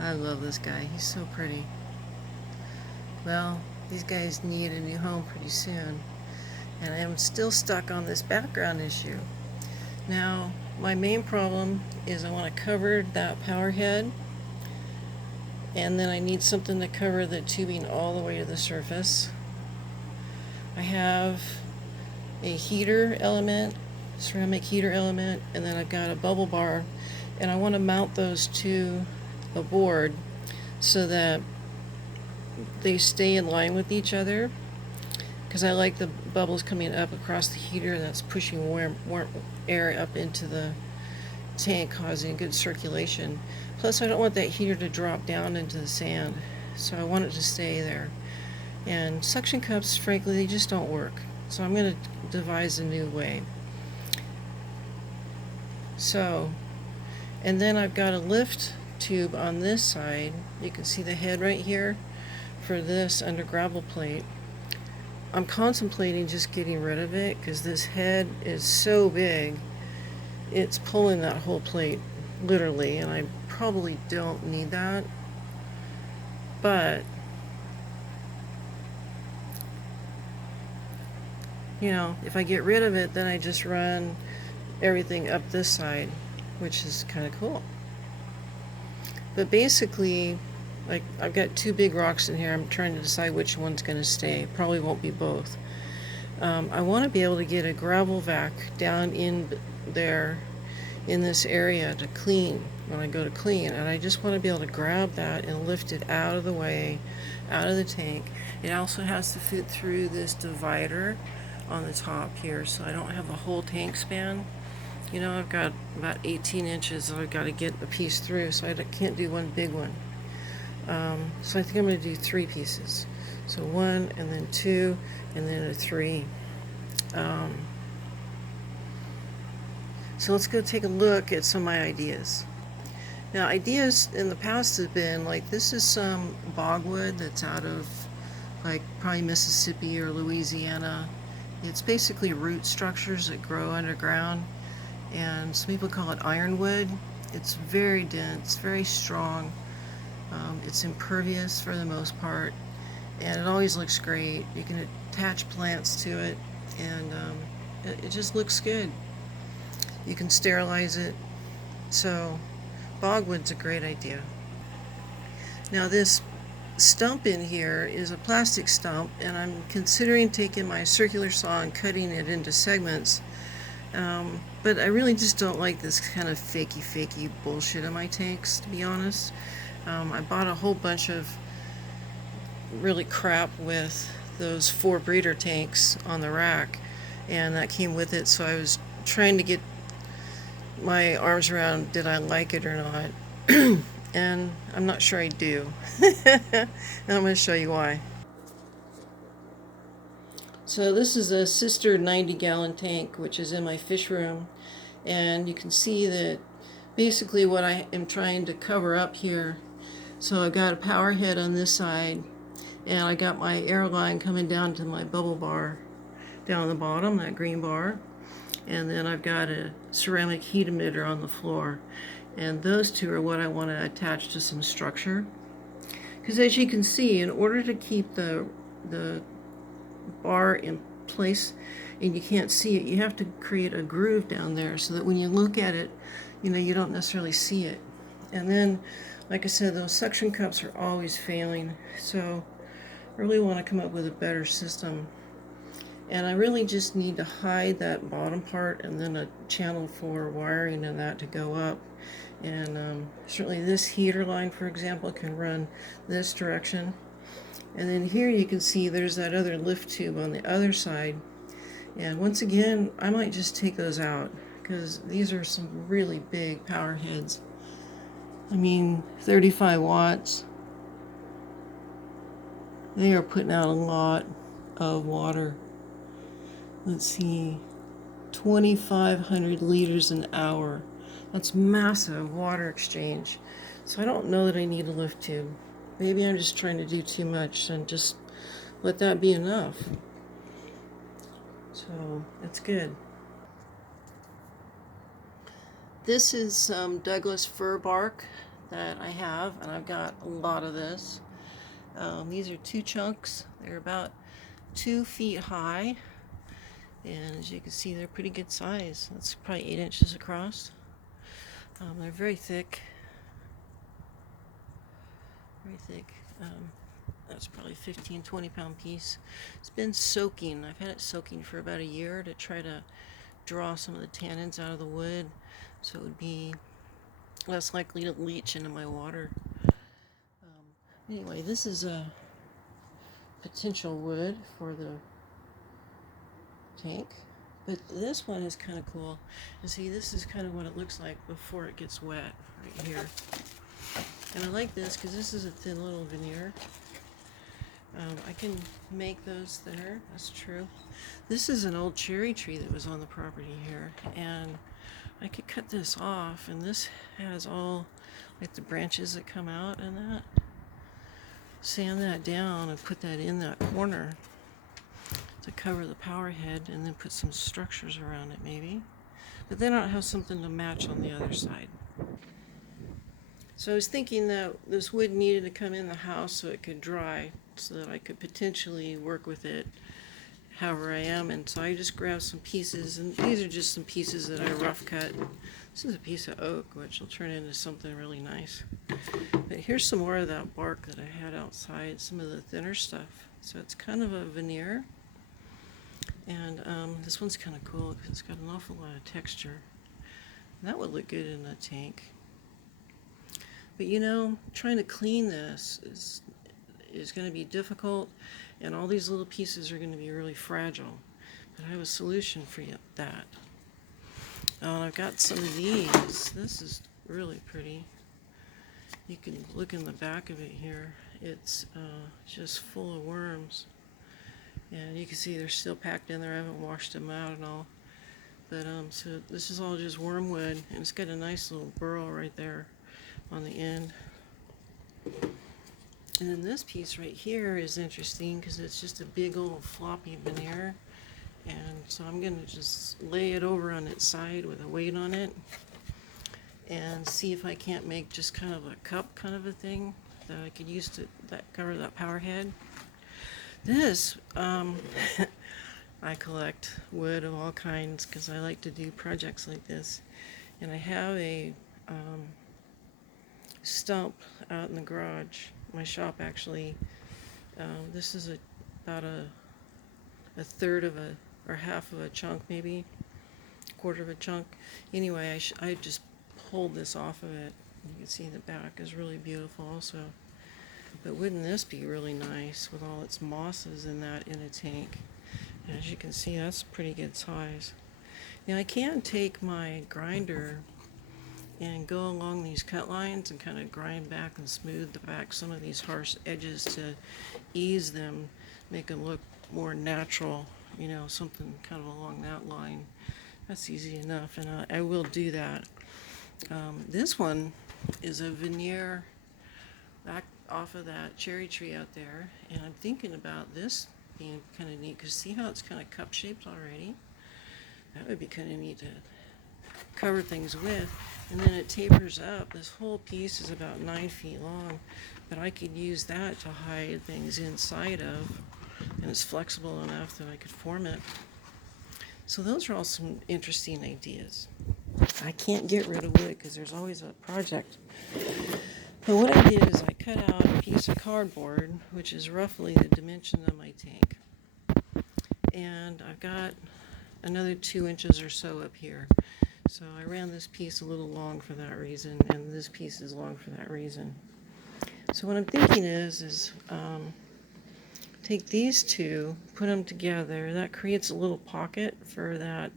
I love this guy. He's so pretty. Well, these guys need a new home pretty soon. And I am still stuck on this background issue. Now, my main problem is I want to cover that power head, and then I need something to cover the tubing all the way to the surface. I have a heater element, ceramic heater element, and then I've got a bubble bar, and I want to mount those to a board so that they stay in line with each other, because I like the bubbles coming up across the heater. That's pushing warm air up into the tank, causing good circulation. Plus, I don't want that heater to drop down into the sand, so I want it to stay there. And suction cups, frankly, they just don't work. So I'm going to devise a new way. So, and then I've got a lift tube on this side. You can see the head right here for this under gravel plate. I'm contemplating just getting rid of it because this head is so big, it's pulling that whole plate, literally, and I probably don't need that. But, you know, if I get rid of it, then I just run everything up this side, which is kind of cool. But basically, like, I've got two big rocks in here. I'm trying to decide which one's going to stay. Probably won't be both. I want to be able to get a gravel vac down in there in this area to clean when I go to clean, and I just want to be able to grab that and lift it out of the way, out of the tank. It also has to fit through this divider on the top here, so I don't have the whole tank span. You know, I've got about 18 inches that I've got to get a piece through, so I can't do one big one. So I think I'm going to do 3 pieces. So 1, and then 2, and then a 3. So let's go take a look at some of my ideas. Now, ideas in the past have been like, this is some bogwood that's out of like probably Mississippi or Louisiana. It's basically root structures that grow underground, and some people call it ironwood. It's very dense, very strong. It's impervious for the most part, and it always looks great. You can attach plants to it, and it just looks good. You can sterilize it. So bogwood's a great idea. Now this stump in here is a plastic stump, and I'm considering taking my circular saw and cutting it into segments. But I really just don't like this kind of fakey bullshit in my tanks, to be honest. I bought a whole bunch of really crap with those 4 breeder tanks on the rack, and that came with it, so I was trying to get my arms around did I like it or not. And I'm not sure I do. And I'm going to show you why. So this is a sister 90-gallon tank, which is in my fish room, and you can see that basically what I am trying to cover up here. So I've got a power head on this side, and I got my air line coming down to my bubble bar down on the bottom, that green bar, and then I've got a ceramic heat emitter on the floor, and those two are what I want to attach to some structure. Because as you can see, in order to keep the bar in place and you can't see it, you have to create a groove down there so that when you look at it, you know, you don't necessarily see it. And then, like I said, those suction cups are always failing, so I really want to come up with a better system. And I really just need to hide that bottom part and then a channel for wiring and that to go up. And certainly this heater line, for example, can run this direction. And then here you can see there's that other lift tube on the other side. And once again, I might just take those out because these are some really big power heads. I mean, 35 watts. They are putting out a lot of water. Let's see, 2,500 liters an hour. That's massive water exchange. So I don't know that I need a lift tube. Maybe I'm just trying to do too much and just let that be enough. So that's good. This is some Douglas fir bark that I have, and I've got a lot of this. These are 2 chunks. They're about 2 feet high, and as you can see, they're pretty good size. That's probably 8 inches across. They're very thick. Very thick. That's probably 15-20 pound piece. It's been soaking. I've had it soaking for about a year to try to draw some of the tannins out of the wood so it would be less likely to leach into my water. Anyway, this is a potential wood for the tank, but this one is kind of cool. And see, this is kind of what it looks like before it gets wet right here. And I like this because this is a thin little veneer. I can make those thinner, that's true. This is an old cherry tree that was on the property here, and I could cut this off, and this has all like the branches that come out and that. Sand that down and put that in that corner to cover the power head, and then put some structures around it maybe. But then I'll have something to match on the other side. So I was thinking that this wood needed to come in the house so it could dry, so that I could potentially work with it however I am. And so I just grabbed some pieces, and these are just some pieces that I rough cut. This is a piece of oak, which will turn into something really nice. But here's some more of that bark that I had outside, some of the thinner stuff. So it's kind of a veneer. And this one's kind of cool because it's got an awful lot of texture. And that would look good in a tank. But you know, trying to clean this is going to be difficult, and all these little pieces are going to be really fragile. But I have a solution for that. I've got some of these. This is really pretty. You can look in the back of it here. It's just full of worms. And you can see they're still packed in there. I haven't washed them out at all. But so this is all just wormwood, and it's got a nice little burl right there on the end. And then this piece right here is interesting because it's just a big old floppy veneer. And so I'm going to just lay it over on its side with a weight on it and see if I can't make just kind of a cup kind of a thing that I could use to cover that power head. This, I collect wood of all kinds because I like to do projects like this. And I have a stump out in the garage, my shop actually. This is about a third of or half of a chunk, maybe quarter of a chunk. Anyway, I just pulled this off of it. You can see the back is really beautiful also. But wouldn't this be really nice with all its mosses in a tank? And as you can see, that's a pretty good size. Now I can take my grinder and go along these cut lines and kind of grind back and smooth back some of these harsh edges to ease them, make them look more natural, you know, something kind of along that line. That's easy enough, and I will do that. This one is a veneer back off of that cherry tree out there, and I'm thinking about this being kind of neat, because see how it's kind of cup shaped already? That would be kind of neat to cover things with. And then it tapers up. This whole piece is about 9 feet long, but I could use that to hide things inside of, and it's flexible enough that I could form it. So those are all some interesting ideas. I can't get rid of wood because there's always a project. But what I did is I cut out a piece of cardboard, which is roughly the dimension of my tank. And I've got another 2 inches or so up here. So I ran this piece a little long for that reason, and this piece is long for that reason. So what I'm thinking is take these two, put them together. That creates a little pocket for that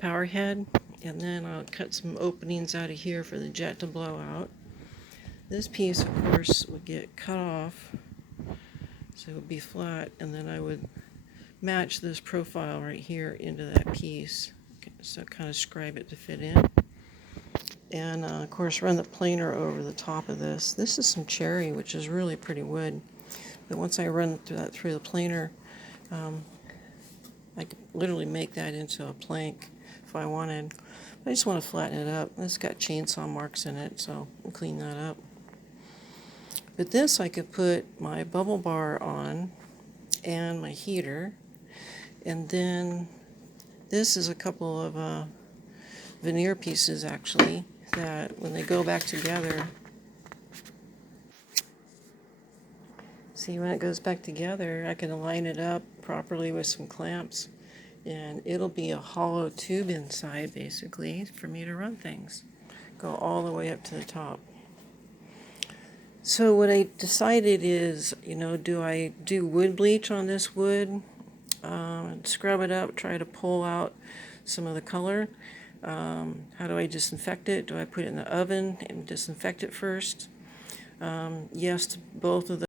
power head, and then I'll cut some openings out of here for the jet to blow out. This piece, of course, would get cut off, so it would be flat, and then I would match this profile right here into that piece, so kind of scribe it to fit in. And of course run the planer over the top of this. This is some cherry, which is really pretty wood. But once I run through the planer, I could literally make that into a plank if I wanted. I just want to flatten it up. It's got chainsaw marks in it, so I'll clean that up. But this I could put my bubble bar on and my heater, and then this is a couple of veneer pieces actually that when they go back together, see when it goes back together I can line it up properly with some clamps, and it'll be a hollow tube inside basically for me to run things. Go all the way up to the top. So what I decided is, do I do wood bleach on this wood, scrub it up, try to pull out some of the color? How do I disinfect it? Do I put it in the oven and disinfect it first? Yes to both of those.